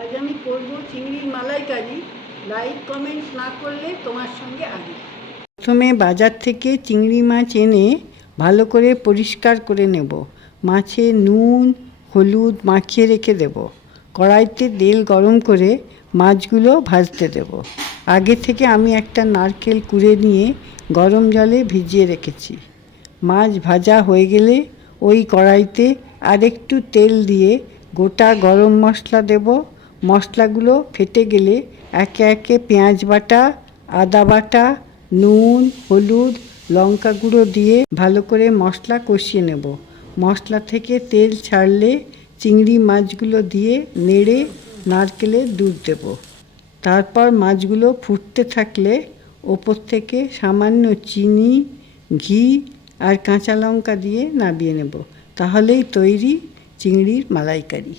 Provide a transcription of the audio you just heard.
আজ আমি করব চিংড়ির মালাইকারি। লাইক কমেন্টস না করলে তোমার সঙ্গে আগে। প্রথমে বাজার থেকে চিংড়ি মাছ এনে ভালো করে পরিষ্কার করে নেব। মাছে নুন হলুদ মাখিয়ে রেখে দেব। কড়াইতে তেল গরম করে মাছগুলো ভাজতে দেব। আগে থেকে আমি একটা নারকেল কুড়ে নিয়ে গরম জলে ভিজিয়ে রেখেছি। মাছ ভাজা হয়ে গেলে ওই কড়াইতে আরেকটু তেল দিয়ে গোটা গরম মশলা দেব। মশলাগুলো ফেটে গেলে একে একে পেঁয়াজ বাটা, আদা বাটা, নুন হলুদ লঙ্কা গুঁড়ো দিয়ে ভালো করে মশলা কষিয়ে নেব। মশলা থেকে তেল ছাড়লে চিংড়ি মাছগুলো দিয়ে নেড়ে নারকেলের দুধ দেব। তারপর মাছগুলো ফুটতে থাকলে ওপর থেকে সামান্য চিনি, ঘি আর কাঁচা লঙ্কা দিয়ে নামিয়ে নেব। তাহলেই তৈরি চিংড়ির মালাইকারি।